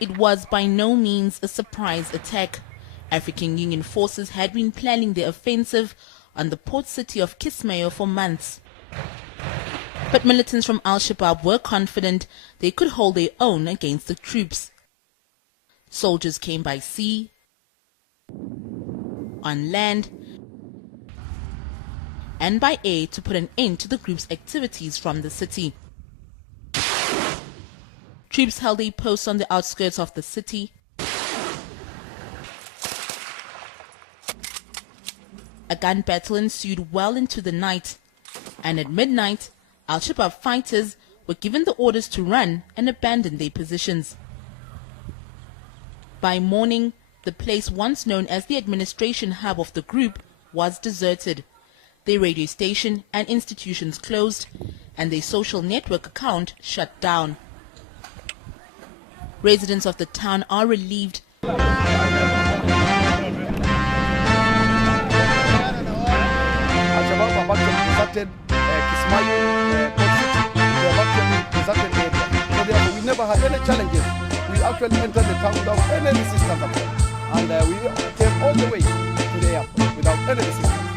It was by no means a surprise attack. African Union forces had been planning their offensive on the port city of Kismayo for months. But militants from Al-Shabaab were confident they could hold their own against the troops. Soldiers came by sea, on land, and by air to put an end to the group's activities from the city. Troops held a post on the outskirts of the city. A gun battle ensued well into the night, and at midnight, Al-Shabaab fighters were given the orders to run and abandon their positions. By morning, the place once known as the administration hub of the group was deserted. Their radio station and institutions closed, and their social network account shut down. Residents of the town are relieved. Al-Shabaab have actually deserted Kismayo, they have actually deserted the area. So therefore, we never had any challenges. We actually entered the town without any resistance at all. And we came all the way to the airport without any resistance.